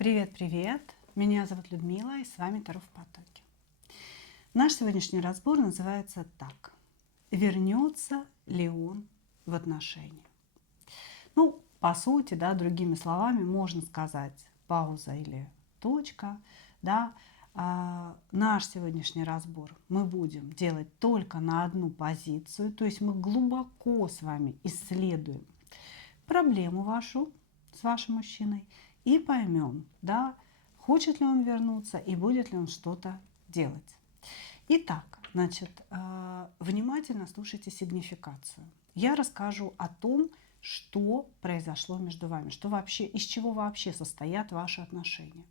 Привет-привет! Меня зовут Людмила, и с вами Таро в потоке. Наш сегодняшний разбор называется так. Вернется ли он в отношения? Ну, по сути, да, другими словами, можно сказать пауза или точка. Да. Наш сегодняшний разбор мы будем делать только на одну позицию, то есть мы глубоко с вами исследуем проблему вашу с вашим мужчиной и поймем, да, хочет ли он вернуться и будет ли он что-то делать. Итак, значит, внимательно слушайте сигнификацию. Я расскажу о том, что произошло между вами, что вообще, из чего вообще состоят ваши отношения.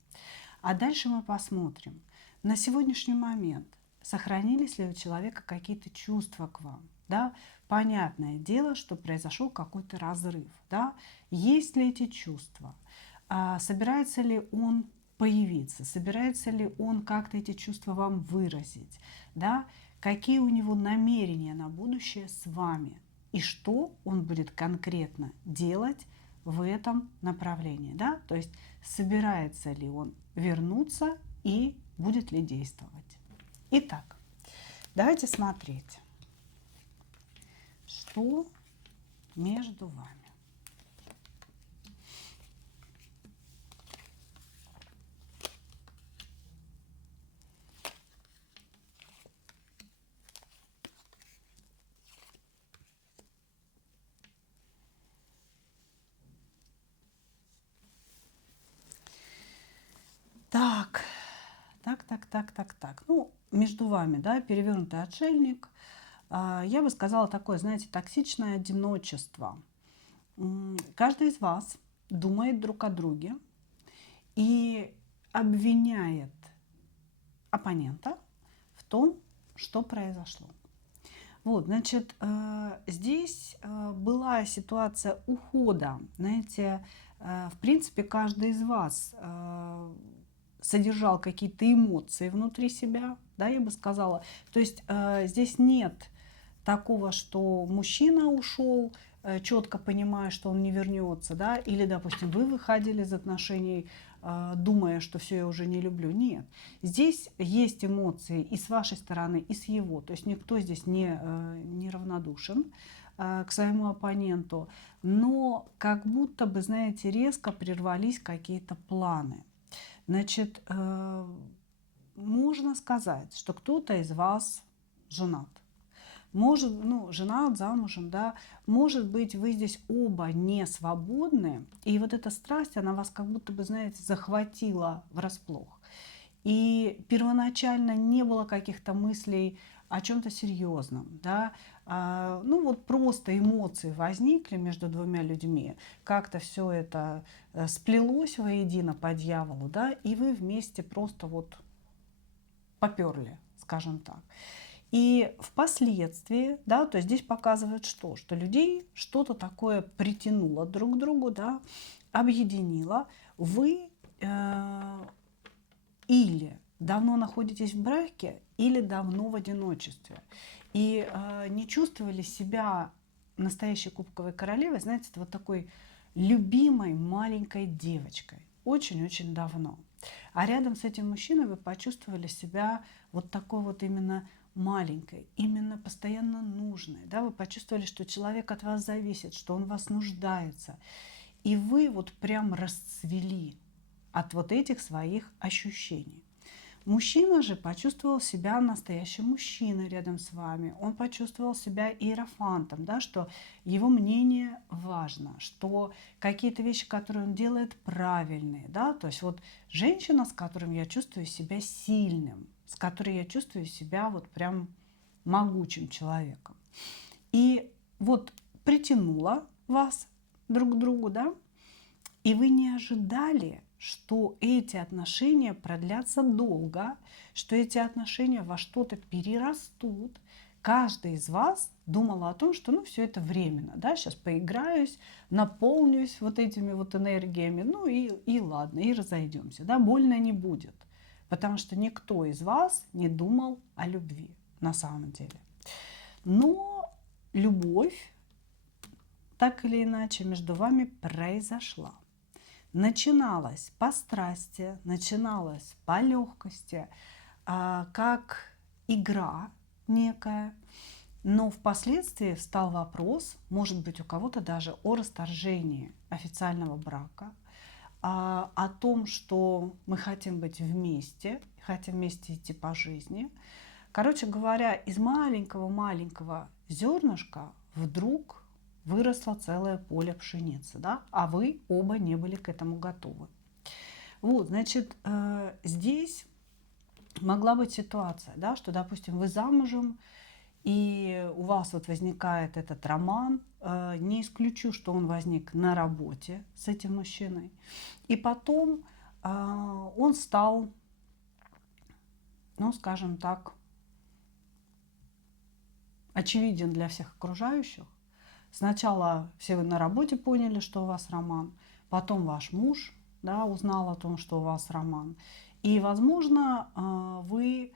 А дальше мы посмотрим, на сегодняшний момент сохранились ли у человека какие-то чувства к вам. Да? Понятное дело, что произошел какой-то разрыв. Да? Есть ли эти чувства? Собирается ли он появиться? Собирается ли он как-то эти чувства вам выразить? Да? Какие у него намерения на будущее с вами? И что он будет конкретно делать в этом направлении? Да? То есть собирается ли он вернуться и будет ли действовать? Итак, давайте смотреть, что между вами. Так. Ну, между вами, да, перевернутый отшельник. Я бы сказала такое, знаете, токсичное одиночество. Каждый из вас думает друг о друге и обвиняет оппонента в том, что произошло. Вот, значит, здесь была ситуация ухода. Знаете, в принципе, каждый из вас содержал какие-то эмоции внутри себя, да, я бы сказала. То есть здесь нет такого, что мужчина ушел, четко понимая, что он не вернется, да, или, допустим, вы выходили из отношений, думая, что все, я уже не люблю. Нет. Здесь есть эмоции и с вашей стороны, и с его. То есть никто здесь не равнодушен к своему оппоненту. Но как будто бы, знаете, резко прервались какие-то планы. Значит, можно сказать, что кто-то из вас женат. Может, ну, женат, замужем, да, может быть, вы здесь оба не свободны, и вот эта страсть, она вас как будто бы, знаете, захватила врасплох. И первоначально не было каких-то мыслей о чем-то серьезном, да, ну вот просто эмоции возникли между двумя людьми, как-то все это сплелось воедино по дьяволу, да, и вы вместе просто вот поперли, скажем так. И впоследствии, да, то есть здесь показывает что? Что людей что-то такое притянуло друг к другу, да, объединило. Вы или давно находитесь в браке, или давно в одиночестве. И не чувствовали себя настоящей кубковой королевой, знаете, это вот такой любимой маленькой девочкой. Очень-очень давно. А рядом с этим мужчиной вы почувствовали себя вот такой вот именно маленькой, именно постоянно нужной. Да? Вы почувствовали, что человек от вас зависит, что он в вас нуждается. И вы вот прям расцвели от вот этих своих ощущений. Мужчина же почувствовал себя настоящим мужчиной рядом с вами. Он почувствовал себя иерофантом, да, что его мнение важно, что какие-то вещи, которые он делает, правильные. Да? То есть вот женщина, с которой я чувствую себя сильным, с которой я чувствую себя вот прям могучим человеком. И вот притянула вас друг к другу, да, и вы не ожидали, что эти отношения продлятся долго, что эти отношения во что-то перерастут. Каждый из вас думал о том, что ну все это временно, да, сейчас поиграюсь, наполнюсь вот этими вот энергиями, ну и ладно, и разойдемся, да, больно не будет, потому что никто из вас не думал о любви на самом деле. Но любовь так или иначе между вами произошла. начиналось по страсти, начиналось по легкости, как игра некая, но впоследствии встал вопрос, может быть, у кого-то даже о расторжении официального брака, о том, что мы хотим быть вместе, хотим вместе идти по жизни. Короче говоря, из маленького-маленького зернышка вдруг выросло целое поле пшеницы, да? А вы оба не были к этому готовы. Вот, значит, здесь могла быть ситуация, да, что, допустим, вы замужем, и у вас вот возникает этот роман. Не исключу, что он возник на работе с этим мужчиной. И потом он стал, ну, скажем так, очевиден для всех окружающих. Сначала все вы на работе поняли, что у вас роман, потом ваш муж, да, узнал о том, что у вас роман. И, возможно, вы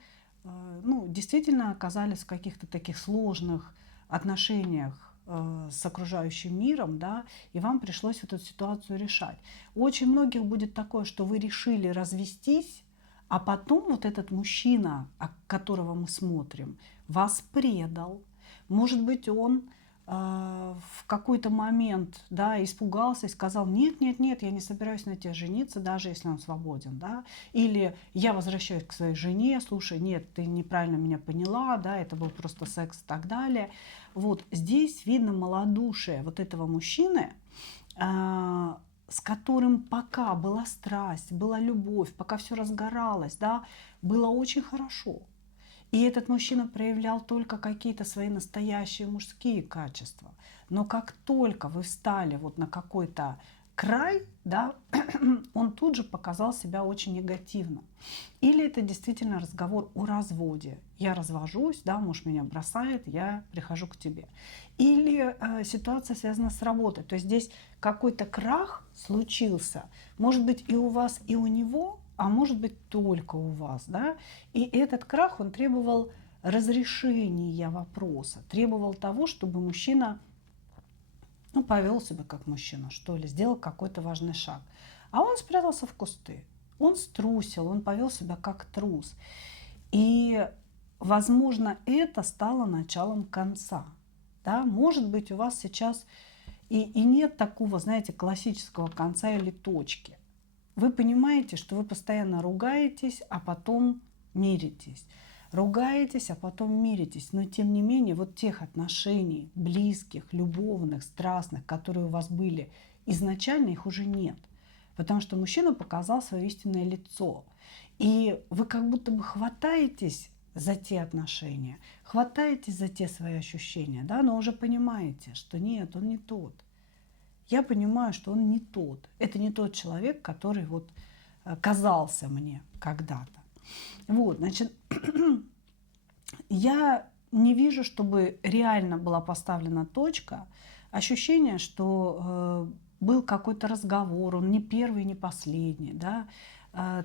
действительно оказались в каких-то таких сложных отношениях с окружающим миром, да, и вам пришлось эту ситуацию решать. У очень многих будет такое, что вы решили развестись, а потом вот этот мужчина, которого мы смотрим, вас предал. Может быть, он в какой-то момент, да, испугался и сказал: нет, нет, нет, я не собираюсь на тебе жениться, даже если он свободен, да, или я возвращаюсь к своей жене, слушай, нет, ты неправильно меня поняла, да, это был просто секс и так далее. Вот здесь видно малодушие вот этого мужчины, с которым пока была страсть, была любовь, пока все разгоралось, да, было очень хорошо. И этот мужчина проявлял только какие-то свои настоящие мужские качества. Но как только вы встали вот на какой-то край, да, он тут же показал себя очень негативно. Или это действительно разговор о разводе. Я развожусь, да, муж меня бросает, я прихожу к тебе. Или ситуация связана с работой. То есть здесь какой-то крах случился. Может быть и у вас, и у него, а может быть только у вас, да, и этот крах, он требовал разрешения вопроса, требовал того, чтобы мужчина, повел себя как мужчина, что ли, сделал какой-то важный шаг. А он спрятался в кусты, он струсил, он повел себя как трус. И, возможно, это стало началом конца. Да? Может быть, у вас сейчас и нет такого, знаете, классического конца или точки. Вы понимаете, что вы постоянно ругаетесь, а потом миритесь. Ругаетесь, а потом миритесь. Но тем не менее, вот тех отношений, близких, любовных, страстных, которые у вас были изначально, их уже нет. Потому что мужчина показал свое истинное лицо. И вы как будто бы хватаетесь за те отношения, хватаетесь за те свои ощущения, да, но уже понимаете, что нет, он не тот. Я понимаю, что он не тот. Это не тот человек, который вот казался мне когда-то. Вот, значит, я не вижу, чтобы реально была поставлена точка. Ощущение, что был какой-то разговор, он не первый, не последний, да,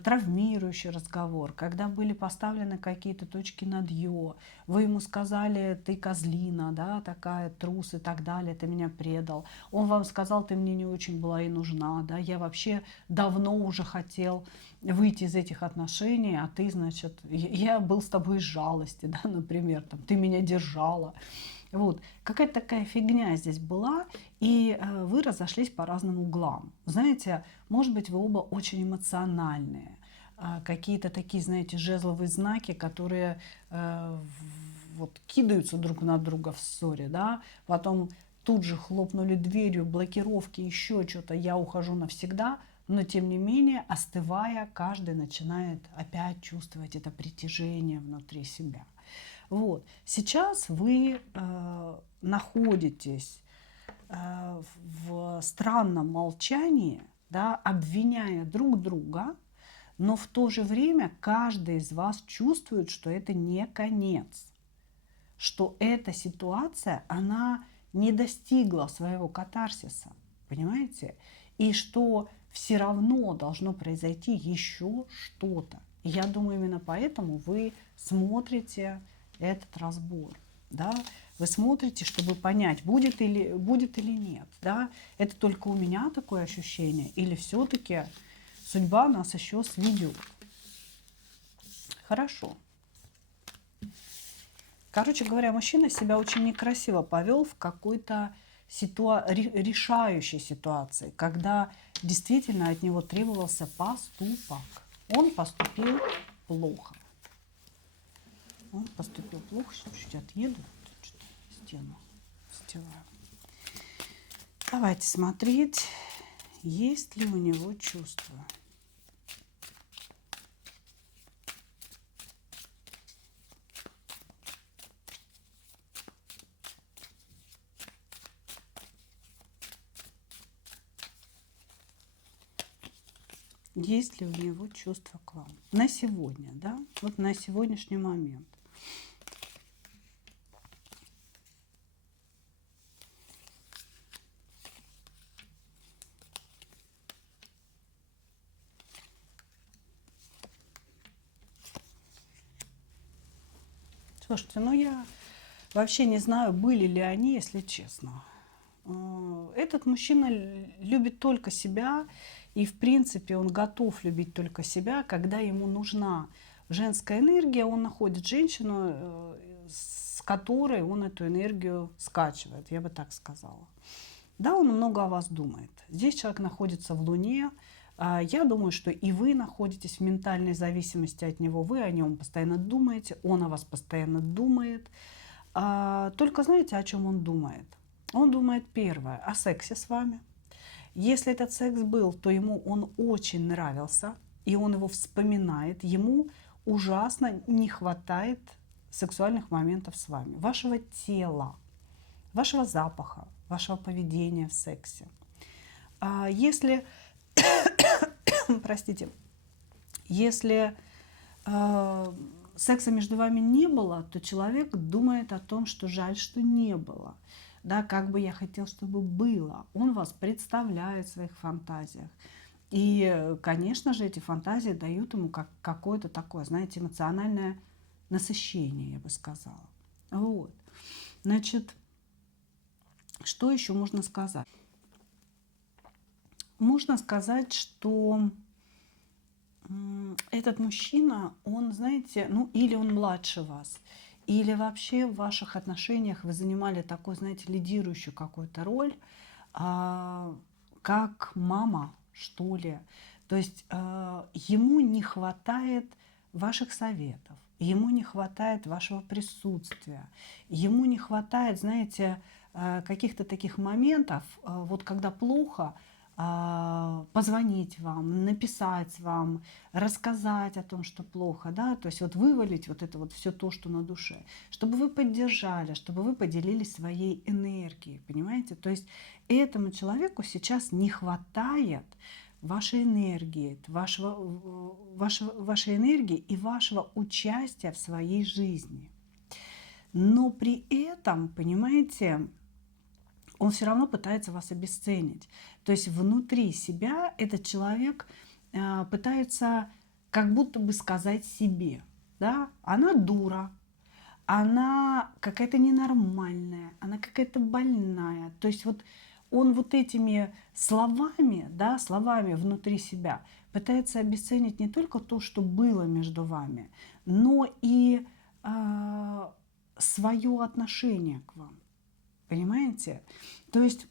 травмирующий разговор, когда были поставлены какие-то точки над «ё», вы ему сказали: ты козлина, да, такая, трус и так далее, ты меня предал. Он вам сказал: ты мне не очень была и нужна, да, я вообще давно уже хотел выйти из этих отношений, а ты, значит, я был с тобой из жалости, да, например, там, ты меня держала. Вот. Какая-то такая фигня здесь была, и вы разошлись по разным углам. Знаете, может быть, вы оба очень эмоциональные, какие-то такие, знаете, жезловые знаки, которые вот кидаются друг на друга в ссоре, да, потом тут же хлопнули дверью, блокировки, еще что-то, я ухожу навсегда, но тем не менее, остывая, каждый начинает опять чувствовать это притяжение внутри себя. Вот. Сейчас вы находитесь в странном молчании, да, обвиняя друг друга, но в то же время каждый из вас чувствует, что это не конец, что эта ситуация, она не достигла своего катарсиса, понимаете? И что все равно должно произойти еще что-то. И я думаю, именно поэтому вы смотрите этот разбор. Да? Вы смотрите, чтобы понять, будет или нет. Да? Это только у меня такое ощущение, или все-таки судьба нас еще сведет. Хорошо. Короче говоря, мужчина себя очень некрасиво повел в какой-то решающей ситуации, когда действительно от него требовался поступок. Он поступил плохо. Он поступил плохо. Сейчас чуть-чуть отъеду. Тут что-то стену стираю. Давайте смотреть, есть ли у него чувства. Есть ли у него чувства к вам? На сегодня, да? Вот на сегодняшний момент. Слушайте, ну я вообще не знаю, были ли они, если честно. Этот мужчина любит только себя, и в принципе он готов любить только себя, когда ему нужна женская энергия, он находит женщину, с которой он эту энергию скачивает, я бы так сказала. Да, он много о вас думает. Здесь человек находится в Луне. Я думаю, что и вы находитесь в ментальной зависимости от него. Вы о нем постоянно думаете, он о вас постоянно думает. Только знаете, о чем он думает? Он думает, первое, о сексе с вами. Если этот секс был, то ему он очень нравился, и он его вспоминает. Ему ужасно не хватает сексуальных моментов с вами, вашего тела, вашего запаха, вашего поведения в сексе. Если, простите, если секса между вами не было, то человек думает о том, что жаль, что не было. Да, как бы я хотел, чтобы было. Он вас представляет в своих фантазиях. И, конечно же, эти фантазии дают ему какое-то такое, знаете, эмоциональное насыщение, я бы сказала. Вот. Значит, что еще можно сказать? Можно сказать, что этот мужчина, он, знаете, ну или он младше вас, или вообще в ваших отношениях вы занимали такую, знаете, лидирующую какую-то роль, как мама, что ли. То есть ему не хватает ваших советов, ему не хватает вашего присутствия, ему не хватает, знаете, каких-то таких моментов, вот когда плохо, позвонить вам, написать вам, рассказать о том, что плохо, да, то есть вот вывалить вот это вот все то, что на душе, чтобы вы поддержали, чтобы вы поделились своей энергией, понимаете? То есть этому человеку сейчас не хватает вашей энергии, вашей энергии и вашего участия в своей жизни. Но при этом, понимаете, он все равно пытается вас обесценить. То есть внутри себя этот человек пытается как будто бы сказать себе, да, она дура, она какая-то ненормальная, она какая-то больная. То есть вот он вот этими словами, да, словами внутри себя пытается обесценить не только то, что было между вами, но и свое отношение к вам. Понимаете? То есть,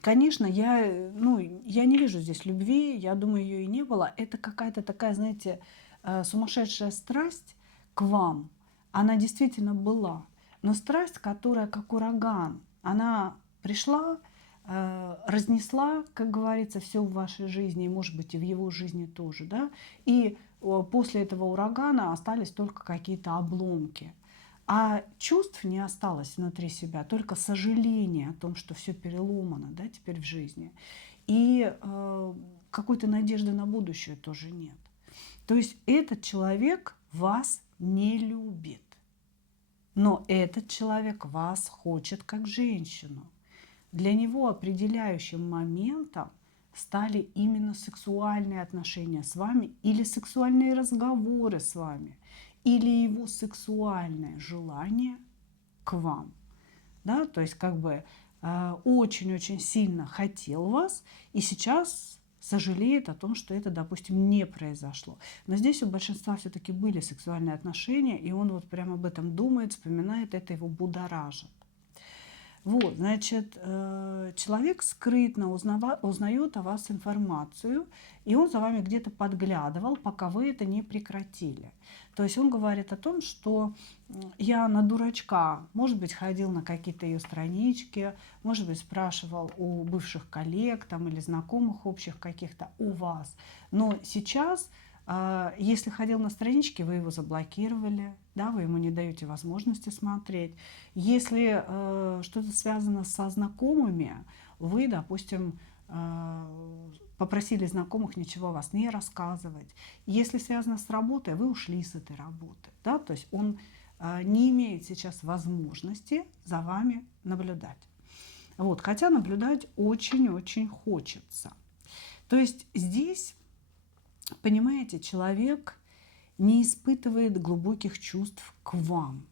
конечно, я не вижу здесь любви, я думаю, ее и не было. Это какая-то такая, знаете, сумасшедшая страсть к вам. Она действительно была. Но страсть, которая как ураган, она пришла, разнесла, как говорится, все в вашей жизни, и, может быть, и в его жизни тоже, да, и после этого урагана остались только какие-то обломки. А чувств не осталось внутри себя, только сожаление о том, что все переломано, да, теперь в жизни. И какой-то надежды на будущее тоже нет. То есть этот человек вас не любит. Но этот человек вас хочет как женщину. Для него определяющим моментом стали именно сексуальные отношения с вами или сексуальные разговоры с вами, или его сексуальное желание к вам. да, то есть как бы очень-очень сильно хотел вас и сейчас сожалеет о том, что это, допустим, не произошло. Но здесь у большинства все-таки были сексуальные отношения, и он вот прямо об этом думает, вспоминает, это его будоражит. Вот, значит, человек скрытно узнает о вас информацию, и он за вами где-то подглядывал, пока вы это не прекратили. То есть он говорит о том, что я на дурачка, может быть, ходил на какие-то ее странички, может быть, спрашивал у бывших коллег там, или знакомых общих каких-то у вас. Но сейчас, если ходил на странички, вы его заблокировали, да, вы ему не даете возможности смотреть. Если что-то связано со знакомыми, вы, допустим, попросили знакомых ничего о вас не рассказывать. Если связано с работой, вы ушли с этой работы. Да? То есть он не имеет сейчас возможности за вами наблюдать. Вот. Хотя наблюдать очень-очень хочется. То есть здесь, понимаете, человек не испытывает глубоких чувств к вам,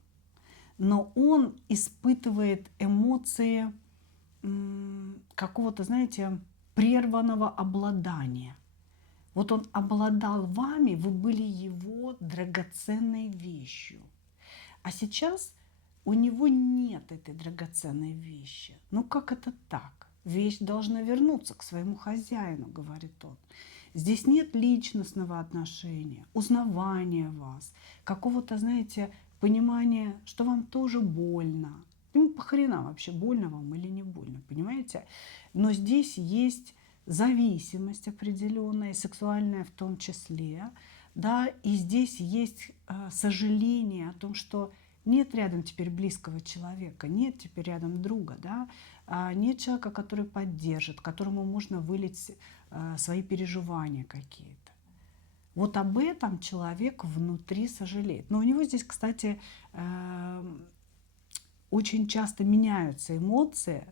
но он испытывает эмоции какого-то, знаете, прерванного обладания. Вот он обладал вами, вы были его драгоценной вещью. А сейчас у него нет этой драгоценной вещи. Ну как это так? Вещь должна вернуться к своему хозяину, говорит он. Здесь нет личностного отношения, узнавания вас, какого-то, знаете, понимания, что вам тоже больно. Ему похрена вообще, больно вам или не больно, понимаете? Но здесь есть зависимость определенная, сексуальная в том числе, да, и здесь есть сожаление о том, что нет рядом теперь близкого человека, нет теперь рядом друга, да, нет человека, который поддержит, которому можно вылить свои переживания какие-то. Вот об этом человек внутри сожалеет. Но у него здесь, кстати, очень часто меняются эмоции.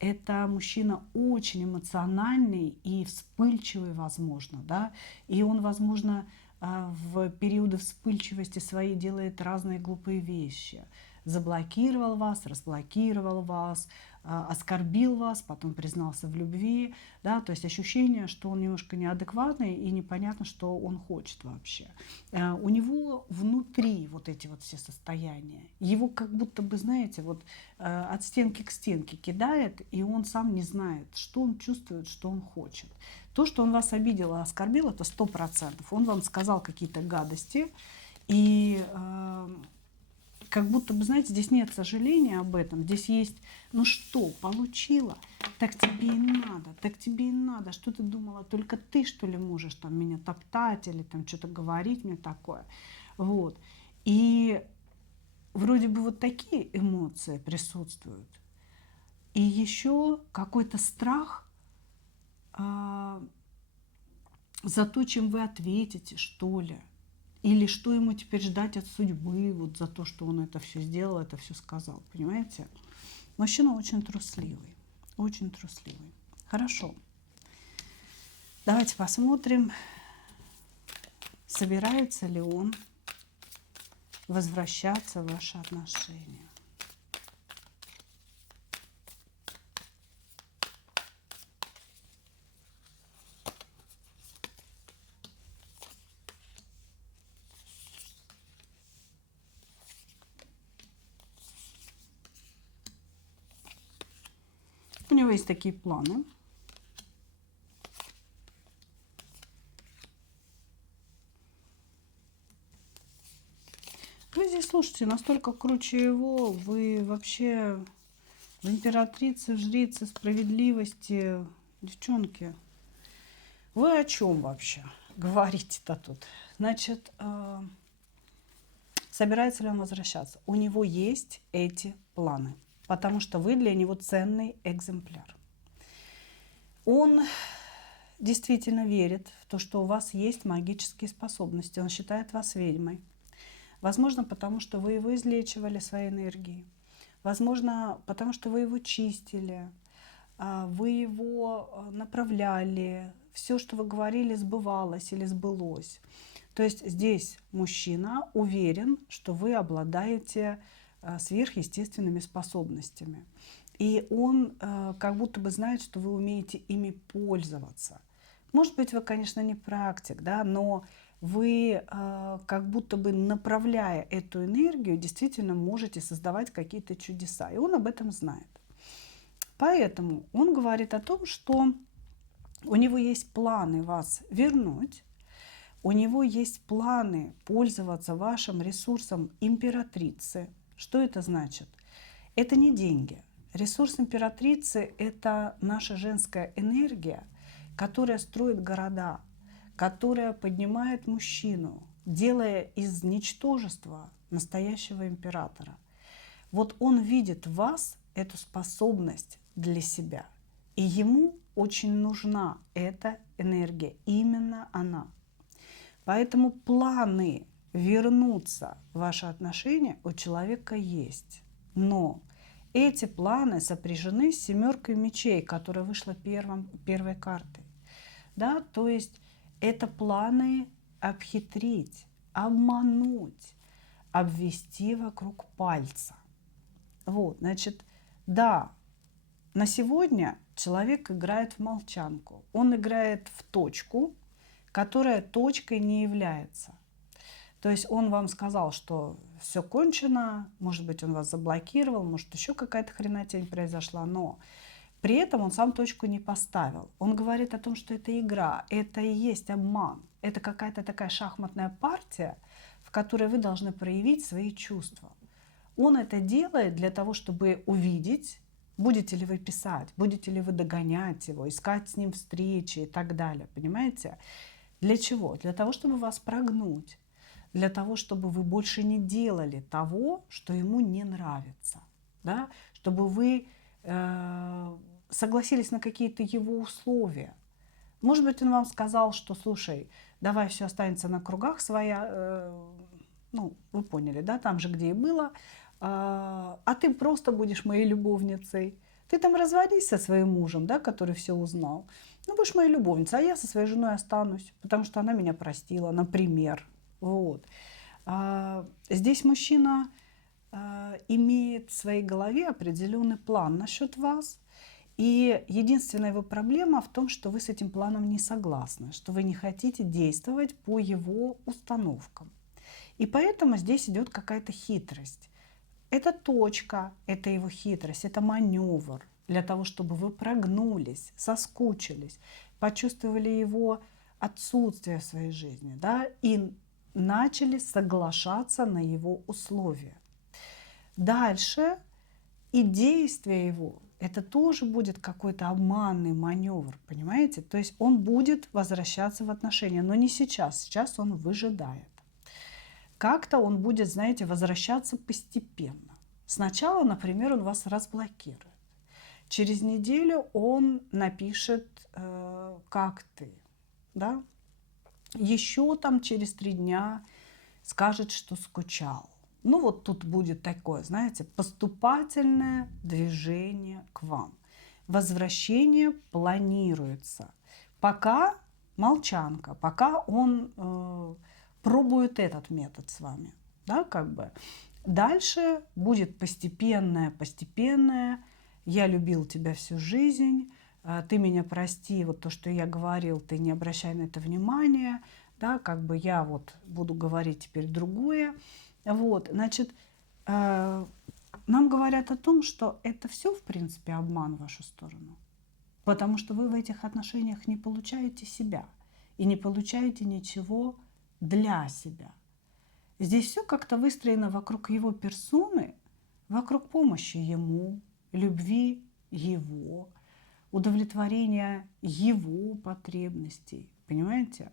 Это мужчина очень эмоциональный и вспыльчивый, возможно, да, и он, возможно, в периоды вспыльчивости своей делает разные глупые вещи. Заблокировал вас, разблокировал вас, оскорбил вас, потом признался в любви. Да? То есть ощущение, что он немножко неадекватный и непонятно, что он хочет вообще. У него внутри вот эти вот все состояния. Его как будто бы, знаете, вот от стенки к стенке кидает, и он сам не знает, что он чувствует, что он хочет. То, что он вас обидел и оскорбил, это 100%. Он вам сказал какие-то гадости, и как будто бы, знаете, здесь нет сожаления об этом. Здесь есть, ну что, получила, так тебе и надо, так тебе и надо. Что ты думала, только ты, что ли, можешь там меня топтать или там что-то говорить мне такое. Вот. И вроде бы вот такие эмоции присутствуют. И еще какой-то страх за то, чем вы ответите, что ли. Или что ему теперь ждать от судьбы, вот за то, что он это все сделал, это все сказал. Понимаете? Мужчина очень трусливый. Очень трусливый. Хорошо. Давайте посмотрим, собирается ли он возвращаться в ваши отношения. У него есть такие планы. Вы здесь, слушайте, настолько круче его, вы вообще в императрице, в жрице справедливости. Девчонки, вы о чем вообще говорите-то тут? Значит, собирается ли он возвращаться? У него есть эти планы, потому что вы для него ценный экземпляр. Он действительно верит в то, что у вас есть магические способности. Он считает вас ведьмой. Возможно, потому что вы его излечивали своей энергией. Возможно, потому что вы его чистили, вы его направляли. Все, что вы говорили, сбывалось или сбылось. То есть здесь мужчина уверен, что вы обладаете сверхъестественными способностями. И он как будто бы знает, что вы умеете ими пользоваться. Может быть, вы, конечно, не практик, да, но вы как будто бы, направляя эту энергию, действительно можете создавать какие-то чудеса. И он об этом знает. Поэтому он говорит о том, что у него есть планы вас вернуть, у него есть планы пользоваться вашим ресурсом императрицы. Что это значит? Это не деньги. Ресурс императрицы – это наша женская энергия, которая строит города, которая поднимает мужчину, делая из ничтожества настоящего императора. Вот он видит в вас эту способность для себя. И ему очень нужна эта энергия, именно она. Поэтому планы вернуться в ваши отношения у человека есть. Но эти планы сопряжены с семеркой мечей, которая вышла первой картой. Да? То есть это планы обхитрить, обмануть, обвести вокруг пальца. Вот, значит, да, на сегодня человек играет в молчанку. Он играет в точку, которая точкой не является. То есть он вам сказал, что все кончено, может быть, он вас заблокировал, может, еще какая-то хренотень произошла, но при этом он сам точку не поставил. Он говорит о том, что это игра, это и есть обман. Это какая-то такая шахматная партия, в которой вы должны проявить свои чувства. Он это делает для того, чтобы увидеть, будете ли вы писать, будете ли вы догонять его, искать с ним встречи и так далее. Понимаете? Для чего? Для того, чтобы вас прогнуть. Для того, чтобы вы больше не делали того, что ему не нравится. Да? Чтобы вы согласились на какие-то его условия. Может быть, он вам сказал, что, слушай, давай все останется на кругах своя, ну, вы поняли, да, там же, где и было, а ты просто будешь моей любовницей. Ты там разводись со своим мужем, да, который все узнал. Ну, будешь моей любовницей, а я со своей женой останусь, потому что она меня простила, например. Вот. Здесь мужчина имеет в своей голове определенный план насчет вас. И единственная его проблема в том, что вы с этим планом не согласны, что вы не хотите действовать по его установкам. И поэтому здесь идет какая-то хитрость. Это точка, это его хитрость, это маневр для того, чтобы вы прогнулись, соскучились, почувствовали его отсутствие в своей жизни, да, и начали соглашаться на его условия. Дальше и действие его, это тоже будет какой-то обманный маневр, понимаете? То есть он будет возвращаться в отношения, но не сейчас, сейчас он выжидает. Как-то он будет, знаете, возвращаться постепенно. Сначала, например, он вас разблокирует. Через неделю он напишет, как ты, да? Еще там через 3 дня скажет, что скучал. Ну вот тут будет такое, знаете, поступательное движение к вам. Возвращение планируется. Пока молчанка, пока он пробует этот метод с вами, да, как бы. Дальше будет постепенное, я любил тебя всю жизнь, ты меня прости, вот то, что я говорил, ты не обращай на это внимания, да, как бы я вот буду говорить теперь другое. Вот, значит, нам говорят о том, что это все, в принципе, обман в вашу сторону, потому что вы в этих отношениях не получаете себя и не получаете ничего для себя. Здесь все как-то выстроено вокруг его персоны, вокруг помощи ему, любви его, удовлетворения его потребностей. Понимаете?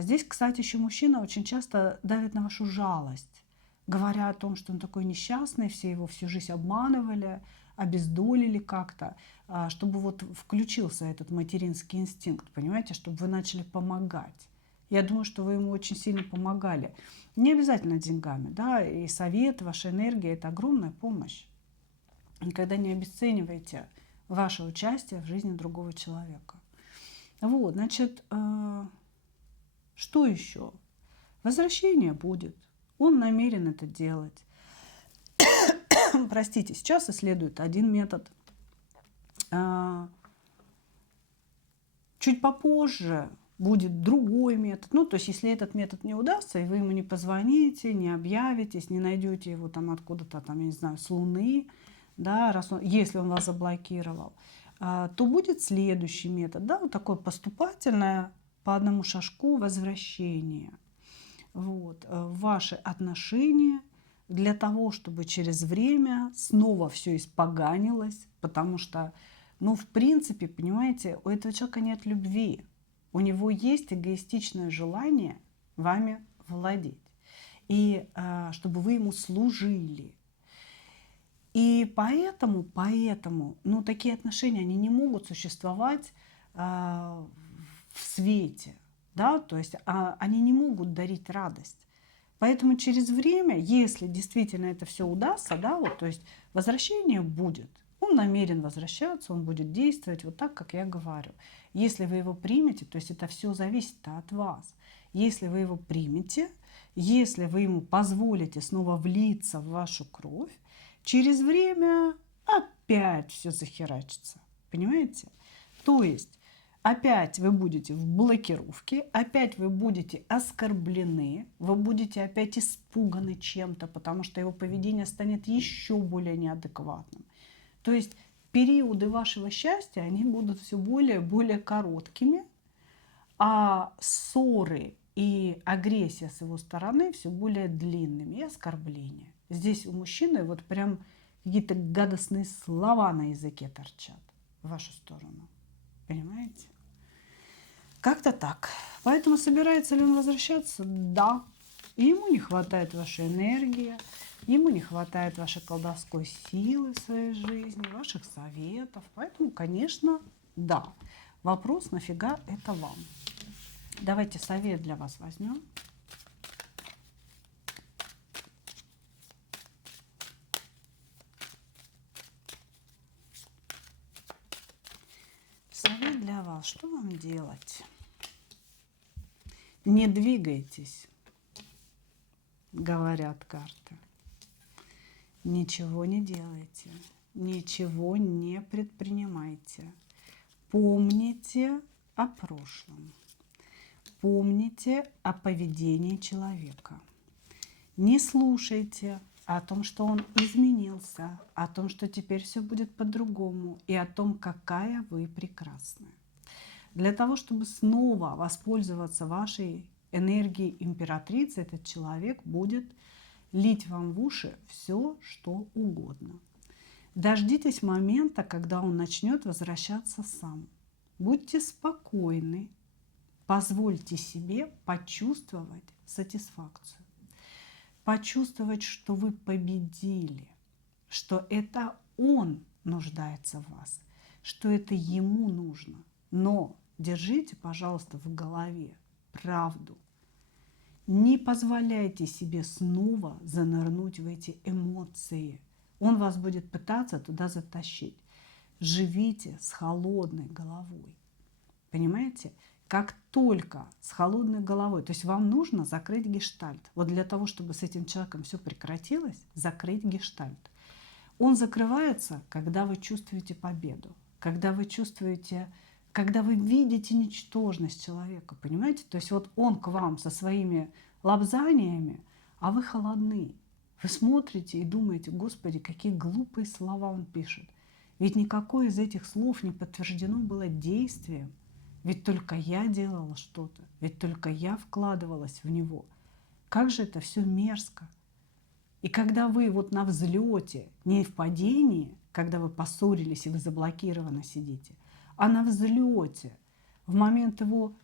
Здесь, кстати, еще мужчина очень часто давит на вашу жалость, говоря о том, что он такой несчастный, все его всю жизнь обманывали, обездолили как-то, чтобы вот включился этот материнский инстинкт, понимаете, чтобы вы начали помогать. Я думаю, что вы ему очень сильно помогали. Не обязательно деньгами, да, и совет, ваша энергия – это огромная помощь. Никогда не обесценивайте ваше участие в жизни другого человека. Вот, значит, что еще? Возвращение будет. Он намерен это делать. простите, сейчас исследуют один метод. Чуть попозже будет другой метод. Ну, то есть, если этот метод не удастся, и вы ему не позвоните, не объявитесь, не найдете его там откуда-то, там, я не знаю, с Луны, да, если он вас заблокировал, то будет следующий метод, да, вот такое поступательное по одному шажку возвращение вот, в ваши отношения для того, чтобы через время снова все испоганилось, потому что, ну, в принципе, понимаете, у этого человека нет любви, у него есть эгоистичное желание вами владеть, и чтобы вы ему служили. И поэтому, ну, такие отношения, они не могут существовать в свете, да, то есть они не могут дарить радость. Поэтому через время, если действительно это все удастся, да, вот, то есть возвращение будет. Он намерен возвращаться, он будет действовать вот так, как я говорю. Если вы его примете, то есть это все зависит от вас. Если вы его примете, если вы ему позволите снова влиться в вашу кровь, через время опять все захерачится. Понимаете? То есть опять вы будете в блокировке, опять вы будете оскорблены, вы будете опять испуганы чем-то, потому что его поведение станет еще более неадекватным. То есть периоды вашего счастья, они будут все более и более короткими, а ссоры и агрессия с его стороны все более длинными, и оскорбления. Здесь у мужчины вот прям какие-то гадостные слова на языке торчат в вашу сторону. Понимаете? Как-то так. Поэтому собирается ли он возвращаться? Да. И ему не хватает вашей энергии, ему не хватает вашей колдовской силы в своей жизни, ваших советов. Поэтому, конечно, да. Вопрос, нафига это вам? Давайте совет для вас возьмем. Совет для вас. Что вам делать? Не двигайтесь, говорят карты. Ничего не делайте, ничего не предпринимайте. Помните о прошлом. Помните о поведении человека. Не слушайте о том, что он изменился, о том, что теперь все будет по-другому, и о том, какая вы прекрасная. Для того, чтобы снова воспользоваться вашей энергией императрицы, этот человек будет лить вам в уши все, что угодно. Дождитесь момента, когда он начнет возвращаться сам. Будьте спокойны, позвольте себе почувствовать сатисфакцию, почувствовать, что вы победили, что это он нуждается в вас, что это ему нужно. Но держите, пожалуйста, в голове правду. Не позволяйте себе снова занырнуть в эти эмоции. Он вас будет пытаться туда затащить. Живите с холодной головой. Понимаете? Как только с холодной головой, то есть вам нужно закрыть гештальт. Вот для того, чтобы с этим человеком все прекратилось, закрыть гештальт. Он закрывается, когда вы чувствуете победу, когда вы чувствуете, когда вы видите ничтожность человека, понимаете? То есть вот он к вам со своими лапзаниями, а вы холодны. Вы смотрите и думаете: Господи, какие глупые слова он пишет. Ведь никакое из этих слов не подтверждено было действием. Ведь только я делала что-то, ведь только я вкладывалась в него. Как же это все мерзко. И когда вы вот на взлете, не в падении, когда вы поссорились и вы заблокированно сидите, а на взлете, в момент его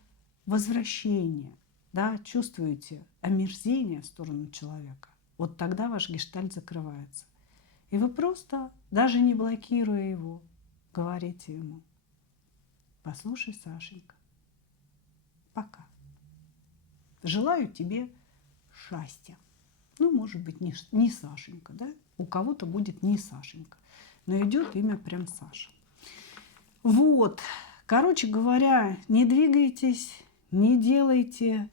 возвращения, да, чувствуете омерзение в сторону человека, вот тогда ваш гештальт закрывается. И вы просто, даже не блокируя его, говорите ему: послушай, Сашенька, пока. Желаю тебе счастья. Ну, может быть, не Сашенька, да? У кого-то будет не Сашенька, но идет имя прям Саша. Вот, короче говоря, не двигайтесь, не делайте,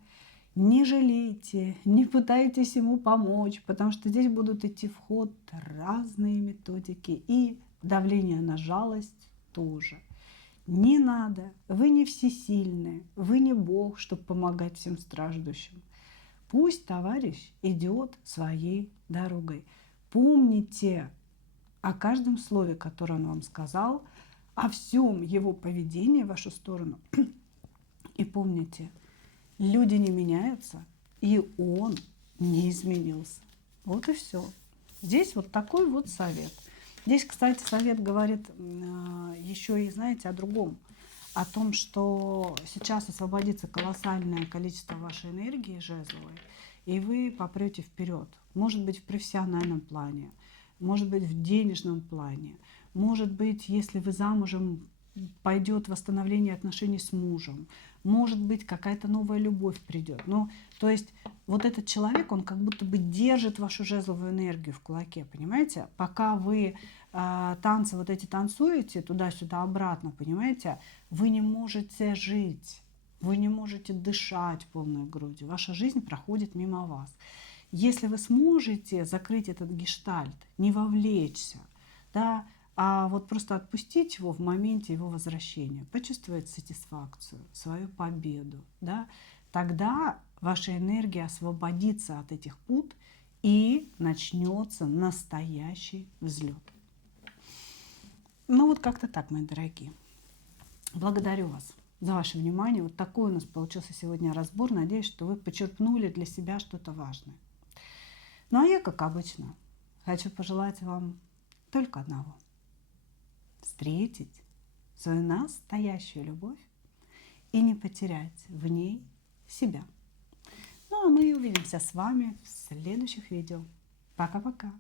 Не жалейте, не пытайтесь ему помочь, потому что здесь будут идти в ход разные методики, и давление на жалость тоже. Не надо, вы не всесильны, вы не Бог, чтобы помогать всем страждущим. Пусть товарищ идет своей дорогой. Помните о каждом слове, которое он вам сказал, о всем его поведении в вашу сторону. И помните, люди не меняются, и он не изменился. Вот и все. Здесь вот такой вот совет. Здесь, кстати, совет говорит еще и, знаете, о другом. О том, что сейчас освободится колоссальное количество вашей энергии жезловой, и вы попрете вперед. Может быть, в профессиональном плане, может быть, в денежном плане, может быть, если вы замужем, пойдет восстановление отношений с мужем, может быть, какая-то новая любовь придет. Ну, то есть вот этот человек, он как будто бы держит вашу жезловую энергию в кулаке, понимаете? Пока вы танцы вот эти танцуете туда-сюда, обратно, понимаете, вы не можете жить, вы не можете дышать полной грудью, ваша жизнь проходит мимо вас. Если вы сможете закрыть этот гештальт, не вовлечься, да, а вот просто отпустить его в моменте его возвращения, почувствовать сатисфакцию, свою победу, да, тогда ваша энергия освободится от этих пут, и начнется настоящий взлет. Ну вот как-то так, мои дорогие. Благодарю вас за ваше внимание. Вот такой у нас получился сегодня разбор. Надеюсь, что вы почерпнули для себя что-то важное. Ну а я, как обычно, хочу пожелать вам только одного. Встретить свою настоящую любовь и не потерять в ней себя. Ну а мы увидимся с вами в следующих видео. Пока-пока.